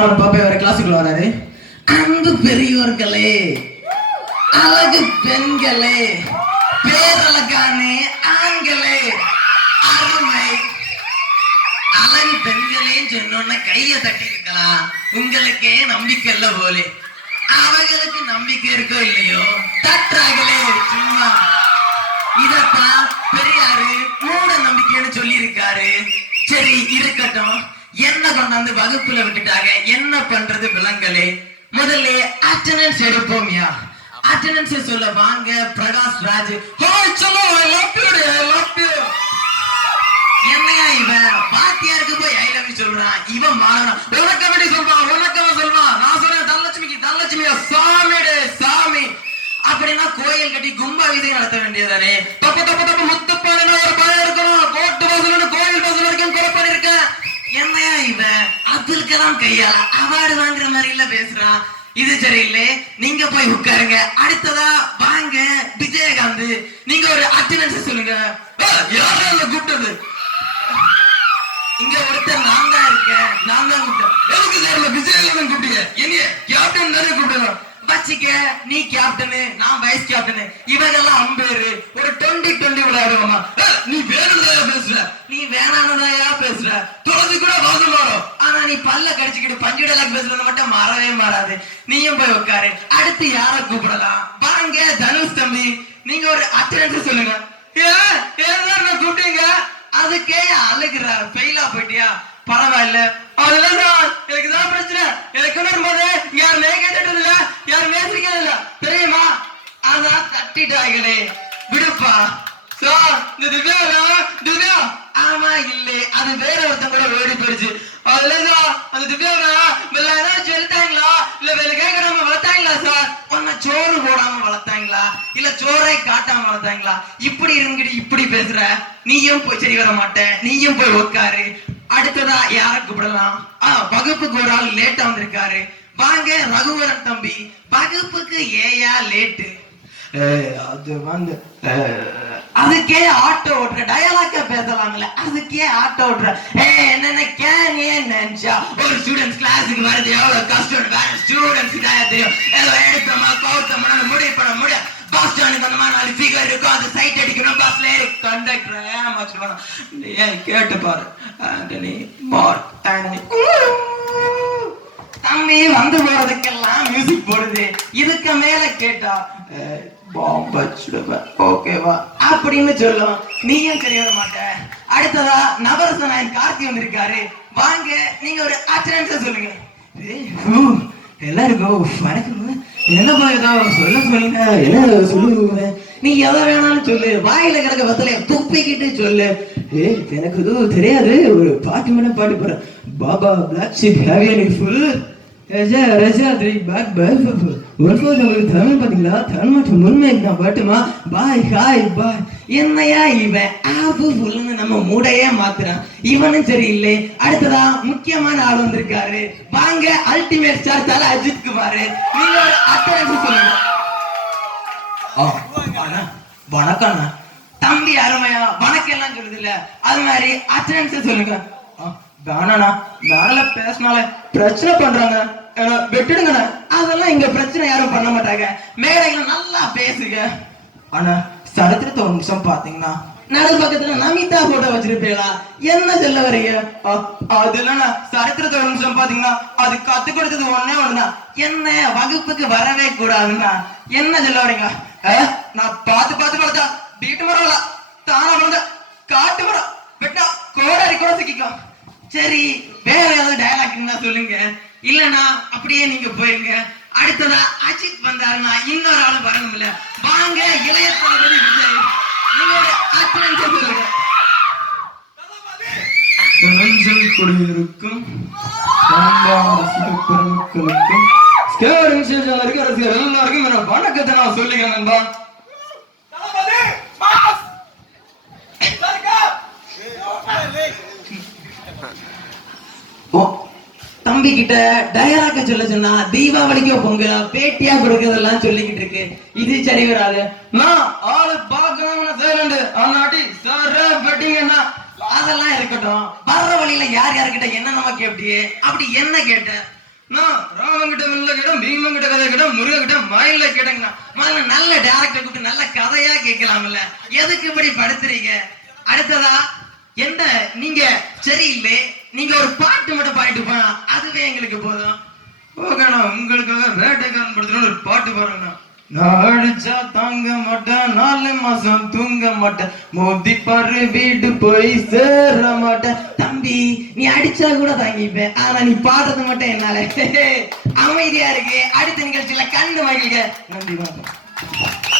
பாப்பா வேற கிளாஸுக்குள்ள வராரு. அன்பு பெரியோர்களே, அழகு பெண்களே, பேரழகானே ஆண்களே, அருமை அழகு பெண்களேன்னு சொன்னோன்னா கைய தட்டி இருக்கலாம். உங்களுக்கே நம்பிக்கை இல்ல போலே. அவங்களுக்கு நம்பிக்கை இருக்கோ இல்லையோ தட்டுறாங்களே சும்மா. இதத்தான் பெரியாரு மூட நம்பிக்கைன்னு சொல்லி இருக்காரு. சரி இருக்கட்டும், என்ன கொண்டாந்து வகுப்புல விட்டுட்டாங்க, என்ன பண்றது விலங்கலே. முதல்ல அட்டெண்டன்ஸ் எடுப்போம்யா. அட்டெண்டன்ஸ் சொல்ல வாங்க பிரகாஷ் ராஜ். ஹாய் சலோ, I love you, I love you. என்னையா இவன் பாத்தியாருக்கு போய் ஐ லவ் யூ சொல்றான். இவன் மாணவன் உனக்கு எப்படி சொல்றான், உனக்கு சொல்றான். நான் சொல்றேன் தனலட்சுமிக்கு, தனலட்சுமியா சாமிடே சாமி. அப்படின்னா கோயில் கட்டி கும்பா வீதை நடத்த வேண்டியதானே. தப்பு தப்பு தப்பு முத்துப்பான ஒரு பயம் இருக்கணும். கோட்டு வாசல் கோயில் வாசல் வரைக்கும் கொலை பண்ணிருக்கேன். என்னையா இவன் அப்துல் கலாம் கையால அவார்டு வாங்குற மாதிரி இல்ல பேசுறான். இது சரியில்லை, நீங்க போய் உட்காருங்க. அடுத்ததா வாங்க விஜயகாந்த், நீங்க ஒரு அட்டெண்டன்ஸ் சொல்லுங்க. யாரும் கூப்பிட்டது இங்க ஒருத்தர் நான் தான் இருக்கேன், நான் தான் கூப்பிட்டேன். எதுக்கு சார் விஜயகாந்த் கூப்பிட்டீங்க? என்ன கேப்டன் தானே கூப்பிடணும். வச்சிக்க, நீ கேப்டனு, நான் வைஸ் கேப்டனு, இவங்கெல்லாம் அம்பேரு. ஒரு 20-20 விளையாடுவோமா? நீ வேணும்தாயா பேசுற, நீ வேணானதாயா பேசுற. தொலைஞ்சு கூட வாசம் மாறும். ஆனா நீ பல்ல கடிச்சுக்கிட்டு பஞ்சுடலாக்கு பேசுறது மட்டும் மாறவே மாறாது. நீயும் போய் உட்காரு. அடுத்து யார கூப்பிடலாம்? வாங்க தனுஷ் தம்பி, நீங்க ஒரு அட்டெண்டன்ஸ் சொல்லுங்க. ஏன் கூப்பிட்டீங்க? அதுக்கே அழுகிறார். ஃபெயிலா போயிட்டியா? பரவாயில்ல, அதுதான் எனக்கு தான் பிரச்சனை. எனக்கு போது யாருமே கேட்டது இல்ல, யாருமே சிரிக்கிறது இல்ல தெரியுமா? அதான் தட்டிட்டாங்களே, விடுப்பா. இந்த திவ்யா ஆமா இல்ல, அது வேற ஒருத்தன் கூட ஓடி போயிடுச்சு. அதுலதான் அந்த திவ்யாவா ஏதாச்சும் எழுத்தாங்களா இல்ல வேற கேட்காம வளர்த்தாங்களா சார்? உன்னை சோறு போடாம வளர்த்தாங்களா இல்ல சோறை காட்டாம வளர்த்தாங்களா? இப்படி இருந்துட்டு இப்படி பேசுற. நீயும் போய் சரி வர மாட்டேன், நீயும் போய் உட்காரு. அடுத்ததா யார கூப்பிடலாம்? வகுப்புக்கு ஒரு ஆள் லேட்டா வந்திருக்காரு. வாங்க ரகுவரன் தம்பி. வகுப்புக்கு ஏயா லேட்டு? அது வந்து அதுக்கே ஆட்டோ ஓட்டுற. டயலாக்கா பேசலாம்ல, அதுக்கே ஆட்டோ ஓட்டுற. என்ன நினைச்சா ஒரு ஸ்டூடெண்ட்ஸ் கிளாஸுக்கு வருது எவ்வளவு கஷ்டம். வேற ஸ்டூடெண்ட்ஸ் தெரியும். ஏதோ எடுத்தோமா கவுத்தோமா முடிவு பண்ண முடியும். பஸ் ஸ்டாண்டுக்கு அந்த மாதிரி 4 ஃபிகர் இருக்கும், அது சைட் அடிக்கணும். பஸ்ல ஏறி கண்டக்டர் ஏமாச்சுக்கணும். ஏன் கேட்டு பாரு. ஆண்டனி மார்க் ஆண்டனி தம்பி வந்து போறதுக்கெல்லாம் மியூசிக் போடுது. இதுக்கு மேல கேட்டா ஓகேவா அப்படின்னு சொல்லும். நீயும் சரி வர மாட்ட. அடுத்ததா நவரசன் கார்த்தி வந்திருக்காரு. வாங்க நீங்க ஒரு அட்டெண்டன்ஸ் சொல்லுங்க. எல்லாருக்கும் வணக்கம். என்னப்பா ஏதாவது சொல்ல சொன்னீங்க, என்ன சொல்லுங்க. நீ எதை வேணாலும் சொல்லு, வாயில கிடக்க வத்தலைய துப்பிக்கிட்டு சொல்லு. எனக்கு எதுவும் தெரியாது, ஒரு பாட்டு மட்டும் பாட்டு போறேன். Baa baa black sheep have you any full ரஜா ரஜா த்ரீ பேக் பேக் உங்களுக்கு தமிழ் பாத்தீங்களா? தமிழ் மட்டும் முன்மை நான் பாட்டுமா. Bye hi bye. என்னையா இவன் ஆப்பு ஃபுல்லுன்னு நம்ம மூடையே மாத்துறான். இவனும் சரியில்லை. அடுத்ததா முக்கியமான ஆள் வந்திருக்காரு. வாங்க அல்டிமேட் ஸ்டார் தல அஜித் குமார். நீங்க ஒரு அட்டெண்டன்ஸ் சொல்லுங்க. வணக்கம் தம்பி. அருமையா வணக்கம் எல்லாம் சொல்லுது இல்ல, அது மாதிரி அட்டெண்டன்ஸ் சொல்லுங்க. வேணாண்ணா, வேணால பேசினால பிரச்சனை பண்றாங்க, விட்டுடுங்கண்ணா. அதெல்லாம் இங்க பிரச்சனை யாரும் பண்ண மாட்டாங்க. மேடையில நல்லா பேசுங்க. ஆனா சரித்திரத்தை ஒரு நிமிஷம் பாத்தீங்கன்னா நடு பக்கத்துல நமிதா போட்டோ வச்சிருப்பீங்களா? என்ன சொல்ல வரீங்க? அது இல்லைண்ணா, சரித்திரத்தை ஒரு நிமிஷம் பாத்தீங்கன்னா அது கத்து கொடுத்தது ஒண்ணுதான். என்ன வகுப்புக்கு வரவே கூடாதுன்னா என்ன சொல்ல வரீங்க? நான் பார்த்து பார்த்தா வீட்டு மரம் இல்ல, தானா வளர்ந்த காட்டு மரம். வெட்டா கோடாரி கூட சிக்கிக்கும். சரி, வேற ஏதாவது டயலாக் சொல்லுங்க, இல்லனா அப்படியே நீங்க போயிருங்க. அடுத்ததா அஜித் வந்தாருன்னா இன்னொரு ஆளு வரணும்ல. வாங்க இளைய தளபதி விஜய். நீங்க அட்டெண்டன்ஸ் சொல்லுங்க. குடியிருக்கும் பெருமக்களுக்கும் எல்லாருக்கும் வணக்கத்தை நான் சொல்லிக்கிறேன் நண்பா. தம்பி கிட்ட டயலாக்க சொல்ல சொன்னா தீபாவளிக்கோ பொங்கலா பேட்டியா கொடுக்கறதெல்லாம் சொல்லிக்கிட்டு இருக்கு. இது சரி வராது. நான் ஆளு பாக்கணும். அதெல்லாம் இருக்கட்டும். வர்ற வழியில யார் யாருக்கிட்ட என்ன நம்ம கேட்டியே அப்படி என்ன கேட்ட? நான் ராமங்கிட்ட வெள்ள கேட்டேன், பீமங்கிட்ட கதை கேட்டேன், முருக கிட்ட மயில கேட்டேங்கண்ணா. முதல்ல நல்ல டேரக்டர் கூப்பிட்டு நல்ல கதையா கேட்கலாம்ல, எதுக்கு இப்படி படுத்துறீங்க? அடுத்ததா எந்த நீங்க சரியில்லை, நீங்க ஒரு பாட்டு மட்டும் பாடிட்டு போனா அதுவே எங்களுக்கு போதும். ஓகேண்ணா, உங்களுக்காக வேட்டைக்காரன் படுத்துட்டு ஒரு பாட்டு பாருங்கண்ணா. நான் அடிச்சா தாங்க மாட்டேன், 4 மாசம் தூங்க மாட்டேன், மோதி பாரு வீடு போய் சேர மாட்டேன். தம்பி நீ அடிச்சா கூட தாங்கிப்பேன், ஆனா நீ பாடுறது மட்டும் என்னால அமைதியா இருக்கு. அடுத்த நிகழ்ச்சியில கண்டு மகிழ்க. நன்றி.